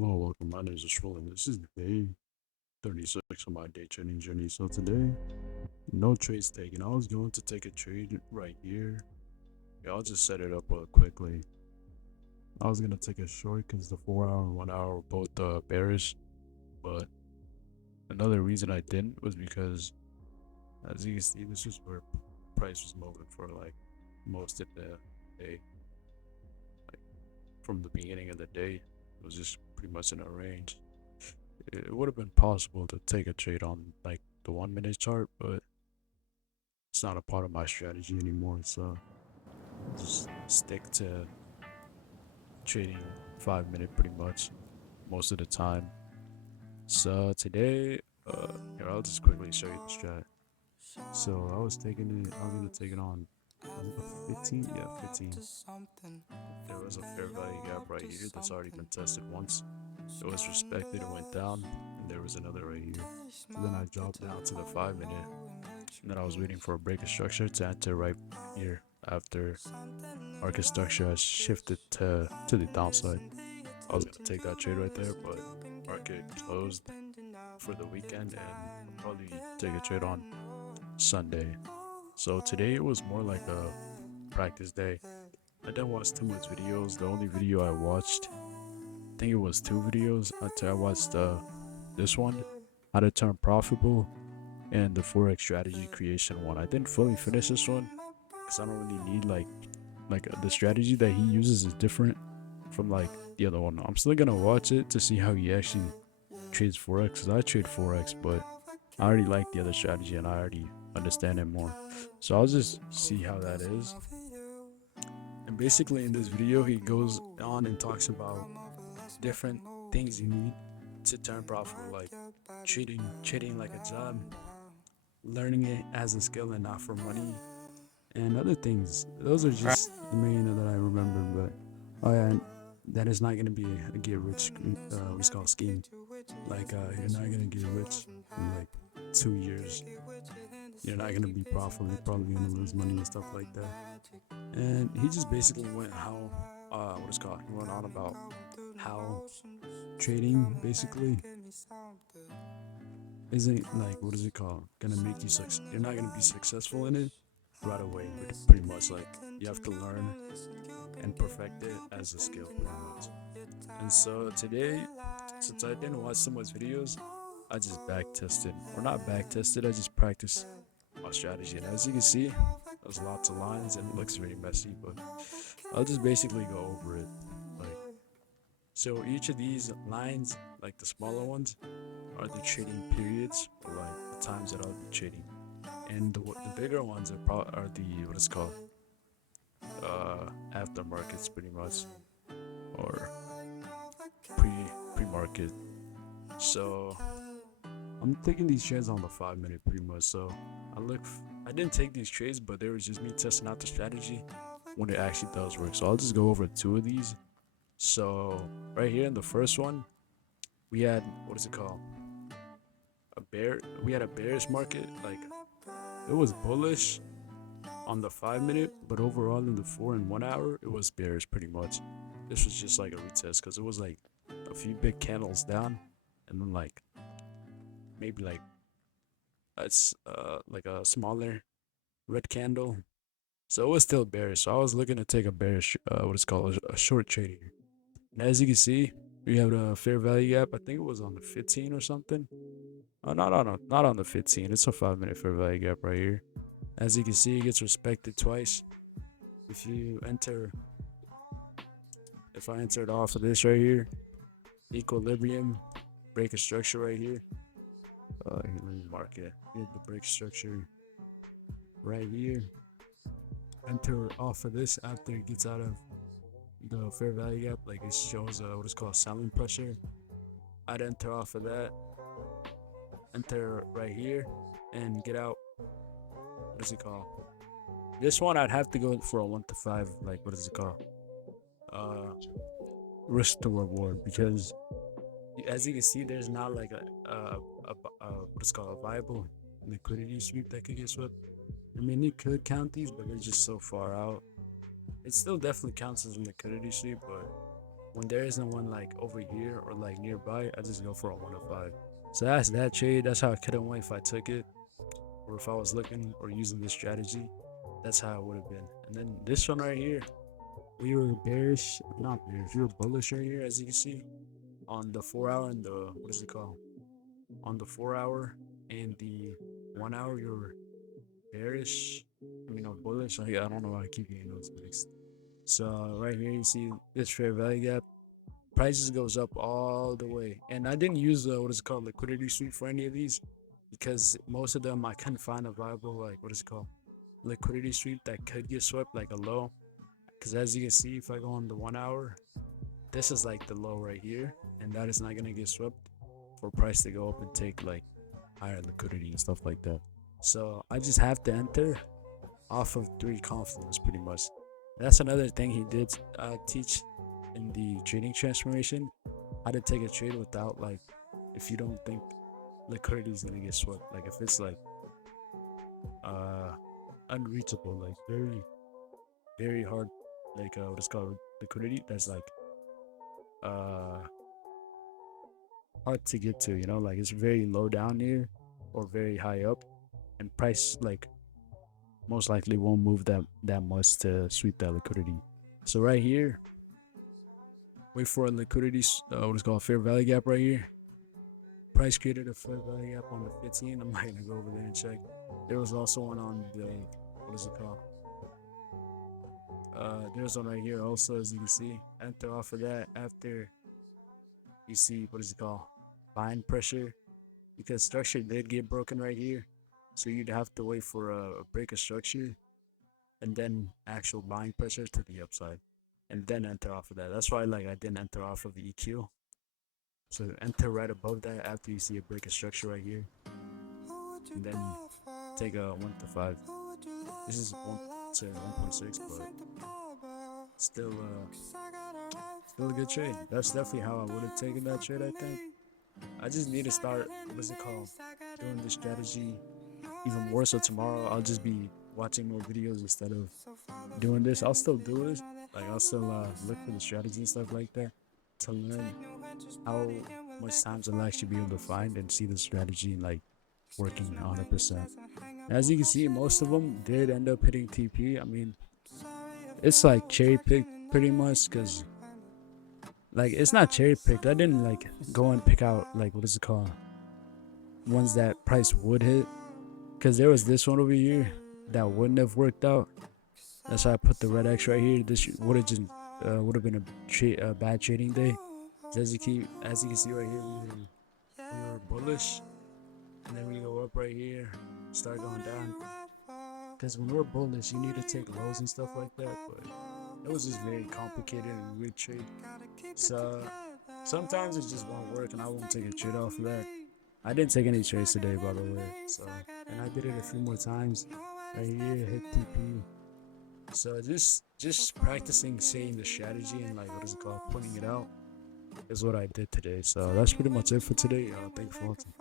Hello, welcome. My name is Ashwell, and this is day 36 of my day trading journey. So today, no trades taken. I was going to take a trade right here. Yeah, I'll just set it up real quickly. I was gonna take a short because the 4 hour and 1 hour were both bearish, but another reason I didn't was because, as you can see, this is where price was moving for like most of the day. Like from the beginning of the day, it was just pretty much in a range. It would have been possible to take a trade on like the 1 minute chart, but it's not a part of my strategy anymore. So I just stick to trading 5 minute pretty much most of the time. So today, here I'll just quickly show you the strat. So I was gonna take it on, was it the 15? Yeah, 15. There was a fair value gap right here that's already been tested once. It was respected, it went down, and there was another right here. So then I dropped down to the 5 minute, and then I was waiting for a break of structure to enter right here after market structure has shifted to the downside. I was gonna take that trade right there, but market closed for the weekend, and I'll probably take a trade on Sunday. So today it was more like a practice day. I didn't watch too much videos. The only video I watched, I think it was two videos. I watched this one, how to turn profitable, and the forex strategy creation one. I didn't fully finish this one because I don't really need the strategy that he uses is different from like the other one. I'm still gonna watch it to see how he actually trades forex. Cause I trade forex, but I already like the other strategy and I already understand it more. So I'll just see how that is. And basically, in this video, he goes on and talks about different things you need to turn profitable, like trading like a job, learning it as a skill and not for money, and other things. Those are just the main that I remember. But oh yeah, that is not gonna be a get rich what's called scheme. Like you're not gonna get rich in like 2 years. You're not gonna be profitable. You're probably gonna lose money and stuff like that. And he just basically went how what is called. He went on about how trading basically isn't like what is it called gonna make you you're not gonna be successful in it right away, but pretty much like you have to learn and perfect it as a skill pretty much. And so today, since I didn't watch so much videos, I just back tested, or not back tested, I just practiced my strategy. And as you can see, there's lots of lines and it looks very messy, but I'll just basically go over it. Like, so each of these lines, like the smaller ones, are the trading periods, or like the times that I'll be trading. And the bigger ones are the what is called aftermarkets pretty much, or pre market. So I'm taking these trades on the 5 minute pretty much. So I didn't take these trades, but there was just me testing out the strategy when it actually does work. So I'll just go over two of these. So right here in the first one, we had what is it called? We had a bearish market. Like it was bullish on the 5 minute, but overall in the 4 and 1 hour, it was bearish pretty much. This was just like a retest because it was like a few big candles down, and then like maybe like it's like a smaller red candle. So it was still bearish. So I was looking to take a bearish, what is called a short trade here. And as you can see, we have a fair value gap. I think it was on the 15 or something. Oh, not on the 15. It's a 5 minute fair value gap right here. As you can see, it gets respected twice. If you enter, if I entered off of this right here, equilibrium, break a structure right here. Here, let me mark it. Here's the break structure right here. Enter off of this after it gets out of the fair value gap, like it shows what is called selling pressure. I'd enter off of that, enter right here, and get out. What is it called? This one I'd have to go for a 1 to 5. Like what is it called? Uh, Risk to reward, because as you can see, there's not like a what is called a viable liquidity sweep that could get swept. I mean, it could count these, but they're just so far out. It still definitely counts as a liquidity sweep, but when there isn't one like over here or like nearby, I just go for a 105. So that's that trade. That's how I could have went if I took it, or if I was looking or using this strategy. That's how it would have been. And then this one right here, we were bearish, not bearish, we were bullish right here, as you can see, on the 4 hour and the what is it called? On the 4 hour and the 1 hour, you're bearish. I mean, no, bullish. I don't know why I keep getting those mixed. So right here, you see this fair value gap. Prices goes up all the way, and I didn't use what is it called, liquidity sweep for any of these, because most of them I couldn't find a viable, like, what is it called, liquidity sweep that could get swept, like a low. Because as you can see, if I go on the 1 hour, this is like the low right here, and that is not gonna get swept for price to go up and take like higher liquidity and stuff like that. So I just have to enter off of 3 confluence pretty much. That's another thing he did teach in the trading transformation, how to take a trade without, like, if you don't think liquidity is gonna get swept, like if it's like uh unreachable, like very very hard, like what is called liquidity, that's like uh hard to get to, like it's very low down here or very high up, and price like most likely won't move that much to sweep that liquidity. So right here, wait for a liquidity, what is called fair value gap right here. Price created a fair value gap on the 15. I'm not gonna go over there and check. There was also one on the, what is it called? There's one right here also, as you can see. Enter off of that after you see, what is it called? Buying pressure, because structure did get broken right here. So you'd have to wait for a break of structure and then actual buying pressure to the upside, and then enter off of that. That's why, like, I didn't enter off of the EQ. So enter right above that after you see a break of structure right here, and then take a 1 to 5. This is 1 to 1.6, but still a good trade. That's definitely how I would have taken that trade, I think. I just need to start, what is it called, doing this strategy even more. So tomorrow I'll just be watching more videos instead of doing this. I'll still do it. Like, I'll still look for the strategy and stuff like that to learn how much times I'll actually be able to find and see the strategy like working 100%. As you can see, most of them did end up hitting TP. I mean, it's like cherry picked pretty much, because like it's not cherry picked. I didn't like go and pick out, like, what is it called, ones that price would hit, because there was this one over here that wouldn't have worked out. That's why I put the red X right here. This would have just would have been a bad trading day. As you can see right here, we were bullish, and then we go up right here, start going down. Because when we're bullish, you need to take lows and stuff like that. But it was just very complicated and weird trade. So sometimes it just won't work, and I won't take a trade off of that. I didn't take any trades today, by the way. So, and I did it a few more times. Right here, hit TP. So just practicing saying the strategy and, like, what is it called, pointing it out, is what I did today. So that's pretty much it for today. Thank you for watching.